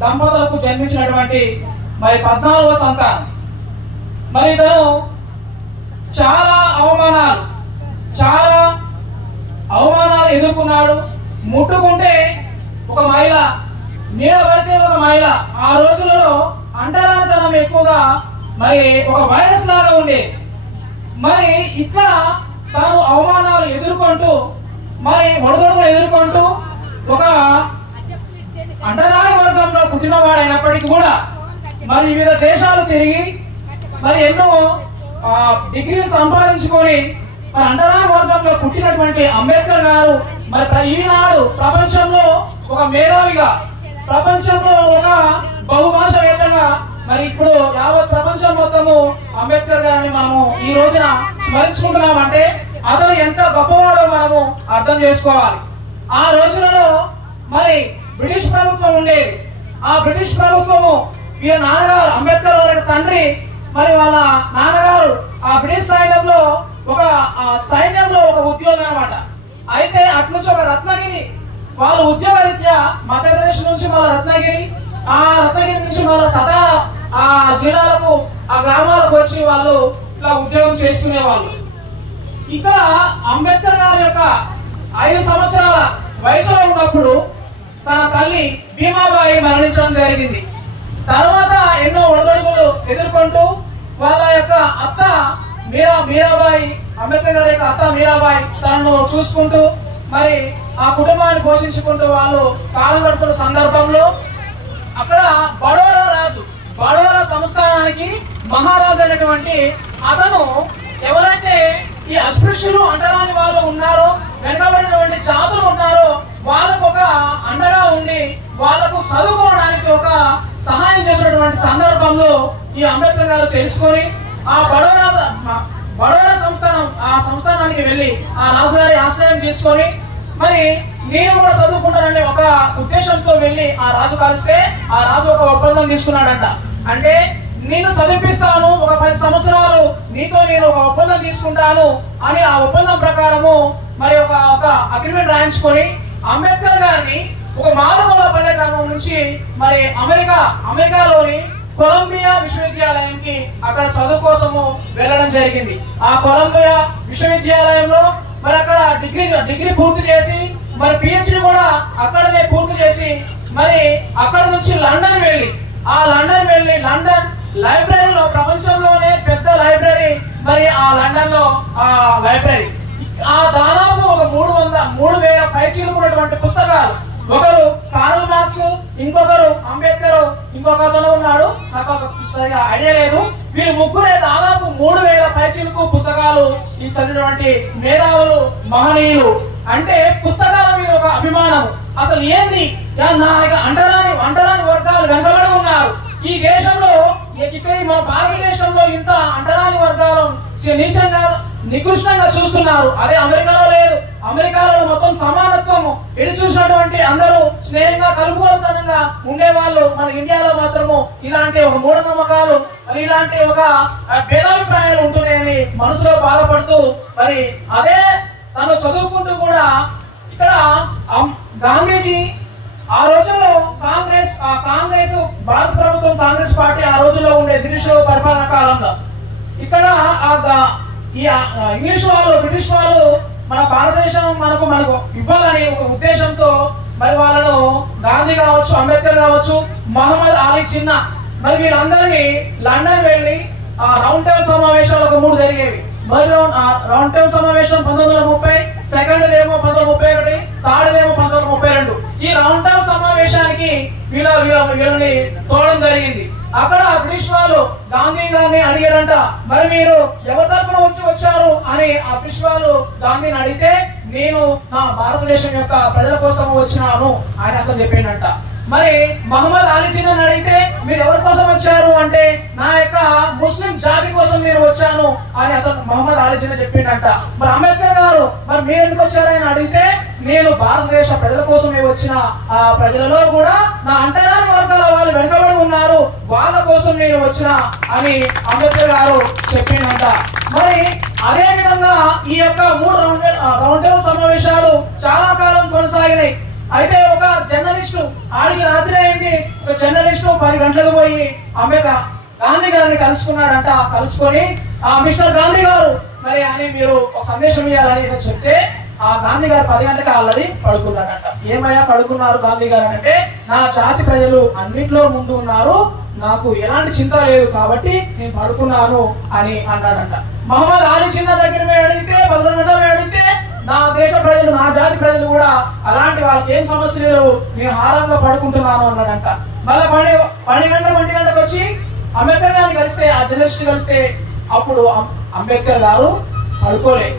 దంపతులకు జన్మించినటువంటి మరి 14వ సంతానం. మరి ఇతను చాలా అవమానాలు ఎదుర్కొన్నాడు. ముట్టుకుంటే ఒక మహిళ, నీడబడితే ఒక మహిళ. ఆ రోజులలో అంటరానితనం ఎక్కువగా మరి ఒక వైరస్ లాగా ఉండేది. మరి ఇట్లా తాను అవమానాలు ఎదుర్కొంటూ మరి ఒడిదొడుకులు ఎదుర్కొంటూ ఒక అంటరాని వర్గంలో పుట్టినవాడైనప్పటికీ కూడా మరి వివిధ దేశాలు తిరిగి మరి ఎన్నో డిగ్రీలు సంపాదించుకొని మరి అంటరాని వర్గంలో పుట్టినటువంటి అంబేద్కర్ గారు మరి ఈనాడు ప్రపంచంలో ఒక మేధావిగా, ప్రపంచంలో ఒక బహుభాషావేత్తగా మరి ఇప్పుడు యావత్ ప్రపంచం మొత్తము అంబేద్కర్ గారిని మనము ఈ రోజున స్మరించుకుంటున్నామంటే అతను ఎంత గొప్పవాడో మనము అర్థం చేసుకోవాలి. ఆ రోజులలో మరి బ్రిటిష్ ప్రభుత్వం ఉండేది. ఆ బ్రిటిష్ ప్రభుత్వము వీళ్ళ నాన్నగారు అంబేద్కర్ వారి తండ్రి మరి వాళ్ళ నాన్నగారు ఆ బ్రిటిష్ సైన్యంలో ఒక ఉద్యోగం అన్నమాట. అయితే అటు నుంచి ఒక రత్నగిరి వాళ్ళ ఉద్యోగ రీత్యా మధ్యప్రదేశ్ నుంచి వాళ్ళ రత్నగిరి, ఆ రత్నగిరి నుంచి వాళ్ళ ఆ జిల్లాలకు ఆ గ్రామాలకు వచ్చి వాళ్ళు ఇట్లా ఉద్యోగం చేసుకునే వాళ్ళు. ఇక్కడ అంబేద్కర్ గారి యొక్క 5 సంవత్సరాల వయసులో ఉన్నప్పుడు తన తల్లి భీమాబాయి మరణించడం జరిగింది. తర్వాత ఎన్నో ఒడిదొడుకులు ఎదుర్కొంటూ వాళ్ళ యొక్క అత్త మీరాబాయి, అంబేద్కర్ గారి యొక్క అత్త మీరాబాయి తనను చూసుకుంటూ మరి ఆ కుటుంబాన్ని పోషించుకుంటూ వాళ్ళు కాలం గడుపుతున్న సందర్భంలో అక్కడ బడోరా సంస్థానానికి మహారాజు అనేటువంటి అతను ఎవరైతే ఈ అస్పృశ్యులు అంటరాని వాళ్ళు ఉన్నారో, వెనుకబడినటువంటి జాతులు ఉన్నారో వాళ్ళకు ఒక అండగా ఉండి వాళ్ళకు చదువుకోవడానికి ఒక సహాయం చేసినటువంటి సందర్భంలో ఈ అంబేద్కర్ గారు తెలుసుకొని ఆ బడోరా సంస్థానానికి వెళ్లి ఆ రాజుగారి ఆశ్రయం తీసుకొని మరి నేను కూడా చదువుకుంటానని ఒక ఉద్దేశంతో వెళ్లి ఆ రాజు కలిస్తే ఆ రాజు ఒక ఒప్పందం తీసుకున్నాడంట. అంటే నేను చదివిపిస్తాను, ఒక 10 సంవత్సరాలు నీతో నేను ఒక ఒప్పందం తీసుకుంటాను అని ఆ ఒప్పందం ప్రకారము మరి ఒక అగ్రిమెంట్ రాయించుకొని అంబేద్కర్ గారిని ఒక మారుమూల గ్రామం నుంచి మరి అమెరికాలోని కొలంబియా విశ్వవిద్యాలయానికి అక్కడ చదువు కోసము వెళ్ళడం జరిగింది. ఆ కొలంబియా విశ్వవిద్యాలయంలో మరి అక్కడ డిగ్రీ పూర్తి చేసి మరి పిహెచ్డి కూడా అక్కడనే పూర్తి చేసి మరి అక్కడ నుంచి లండన్ వెళ్ళి లండన్ లైబ్రరీలో, ప్రపంచంలోనే పెద్ద లైబ్రరీ మరి ఆ లండన్ లో ఆ లైబ్రరీ ఆ దాదాపు ఒక 3,000 పైచీలుకున్నటువంటి పుస్తకాలు. ఒకరు కార్ల్ మార్క్స్, ఇంకొకరు అంబేద్కర్, ఇంకొక అతను ఉన్నాడు, నాకు సరిగా ఐడియా లేదు. వీరు ముగ్గురే దాదాపు 3,000 పైచీలకు పుస్తకాలు ఇచ్చినటువంటి మేధావులు, మహనీయులు. అంటే పుస్తకాల మీద ఒక అభిమానం. అసలు ఏంది అంటరాని వర్గాలు వెనుకబడి ఉన్నారు ఈ దేశంలో. ఇక్కడ మన భారతదేశంలో ఇంత అంటరాని వర్గాలు నీచంగా నికృష్టంగా చూస్తున్నారు. అదే అమెరికాలో లేదు. అమెరికాలో మొత్తం సమానత్వము ఎటు చూసినటువంటి అందరూ స్నేహంగా కలుపుకోలుతనంగా ఉండేవాళ్ళు. మన ఇండియాలో మాత్రము ఇలాంటి ఒక మూఢనమ్మకాలు మరి ఇలాంటి ఒక భేదాభిప్రాయాలు ఉంటున్నాయని మనసులో బాధపడుతూ మరి అదే తను చదువుకుంటూ కూడా ఇక్కడ గాంధీజీ ఆ రోజుల్లో కాంగ్రెస్ భారత ప్రభుత్వం, కాంగ్రెస్ పార్టీ ఆ రోజుల్లో ఉండే బ్రిటిష్ పరిపాలన కాలంలో ఇక్కడ ఇంగ్లీష్ వాళ్ళు, బ్రిటిష్ వాళ్ళు మన భారతదేశం మనకు ఇవ్వాలని ఒక ఉద్దేశంతో మరి వాళ్ళను గాంధీ కావచ్చు, అంబేద్కర్ కావచ్చు, మహమ్మద్ అలీ జిన్నా మరి వీళ్ళందరినీ లండన్ వెళ్లి ఆ రౌండ్ టేబుల్ సమావేశాలు ఒక 3 జరిగేవి. రౌండ్ టేబుల్ సమావేశం 1930, సెకండ్ ఏమో 1931, థర్డ్ ఏమో 1932. ఈ రౌండ్ టేబుల్ సమావేశానికి వీళ్ళని తోడడం జరిగింది. అక్కడ బ్రిటిష్ వాళ్ళు గాంధీ గారిని అడిగారంట, మరి మీరు ఎవరి తరపున వచ్చారు అని ఆ బ్రిటిష్ వాళ్ళు గాంధీని అడిగితే నేను నా భారతదేశం యొక్క ప్రజల కోసం వచ్చినాను అని అతను చెప్పిండంట. మరి మహమ్మద్ అలీ జిన్నాని అడిగితే మీరు ఎవరి కోసం వచ్చారు అంటే నా యొక్క ముస్లిం జాతి కోసం నేను వచ్చాను అని అతను మహమ్మద్ అలీ జిన్నా చెప్పిండంట. మరి అంబేద్కర్ గారు మరి మీరు ఎందుకు వచ్చారని అడిగితే నేను భారతదేశ ప్రజల కోసమే వచ్చిన ఆ ప్రజలలో కూడా నా అంటరాని వర్గాల వాళ్ళు వెనుకబడి ఉన్నారు, వాళ్ళ కోసం నేను వచ్చిన అని అంబేద్కర్ గారు చెప్పిండంట. మరి అదే విధంగా ఈ యొక్క 3 రౌండ్ టేబుల్ సమావేశాలు చాలా కాలం కొనసాగినాయి. అయితే ఒక జర్నలిస్టు ఆడికి రాత్రి అయింది. ఒక జర్నలిస్టు 10 గంటలకు పోయి అంబేద్కర్ గాంధీ గారిని కలుసుకున్నాడంట. కలుసుకొని మిస్టర్ గాంధీ గారు మరి అని మీరు ఒక సందేశం ఇవ్వాలని చెప్తే ఆ గాంధీ గారు 10 గంటలకు ఆల్రెడీ పడుకున్నాడంట. ఏమయ్యా పడుకున్నారు గాంధీ గారు అంటే, నా జాతి ప్రజలు అన్నింటిలో ముందు ఉన్నారు, నాకు ఎలాంటి చింత లేదు కాబట్టి నేను పడుకున్నాను అని అన్నాడంట. మహమ్మద్ అలీ చిన్న దగ్గర అడిగితే 11 గంటలు అడిగితే నా దేశ ప్రజలు నా జాతి ప్రజలు కూడా అలాంటి వాళ్ళకి ఏం సమస్య లేదు, నేను హారంగా పడుకుంటున్నాను అన్నాడంట. మళ్ళీ 12 గంటలకు వచ్చి అంబేద్కర్ గారిని కలిస్తే ఆ జర్నలిస్ట్ కలిస్తే అప్పుడు అంబేద్కర్ గారు పడుకోలే.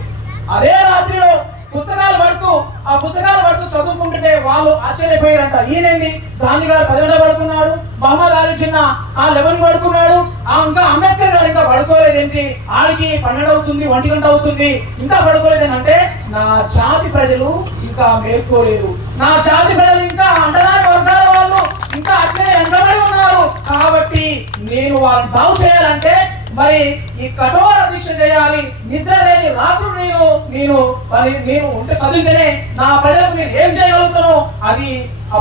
అదే రాత్రిలో పుస్తకాలు పడుతూ చదువుకుంటుంటే వాళ్ళు ఆశ్చర్యపోయారంట. ఈయనండి గాంధీ గారు 10 గంటలు పడుకున్నాడు, మహమ్మద్ అలీ చిన్న 11 పడుకున్నాడు, ఇంకా అంబేద్కర్ గారు ఇంకా పడుకోలేదేంటి, ఆడికి 12 అవుతుంది 1 గంట అవుతుంది ఇంకా పడుకోలేదని అంటే, నా జాతి ప్రజలు ఇంకా మేల్కోలేరు, నా జాతి ప్రజలు ఇంకా అంటరాని వర్గాల వాళ్ళు ఇంకా అట్లే ఎండబడి ఉన్నారు, కాబట్టి నేను వాళ్ళని బాగు చేయాలంటే మరి ఈ కఠోర దీక్ష చేయాలి, నిద్ర లేని రాత్రులు నేను ఉంటే చదివితేనే నా ప్రజలకు నేను ఏం చేయగలుగుతానో అది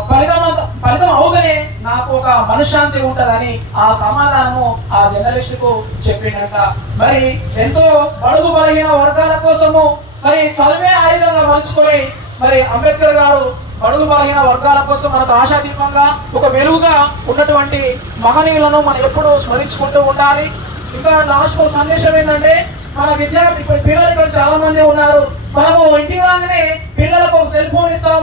ఫలితం అవుగానే నాకు ఒక మనశ్శాంతి ఉంటదని ఆ సమాధానము ఆ జర్నలిస్ట్ కు చెప్పినాక, మరి ఎంతో బడుగు బలహీన వర్గాల కోసము మరి చదివే ఆయుధంగా మలుచుకొని మరి అంబేద్కర్ గారు బడుగు బలహీన వర్గాల కోసం మనకు ఆశాదీపంగా ఒక వెలుగుగా ఉన్నటువంటి మహనీయులను మనం ఎప్పుడూ స్మరించుకుంటూ ఉండాలి. ఇంకా లాస్ట్ సందేశం ఏంటంటే, మన విద్యార్థి పిల్లలు ఇక్కడ చాలా మంది ఉన్నారు, మనము ఇంటికి రాగానే పిల్లలకు ఒక సెల్ ఫోన్ ఇస్తాం,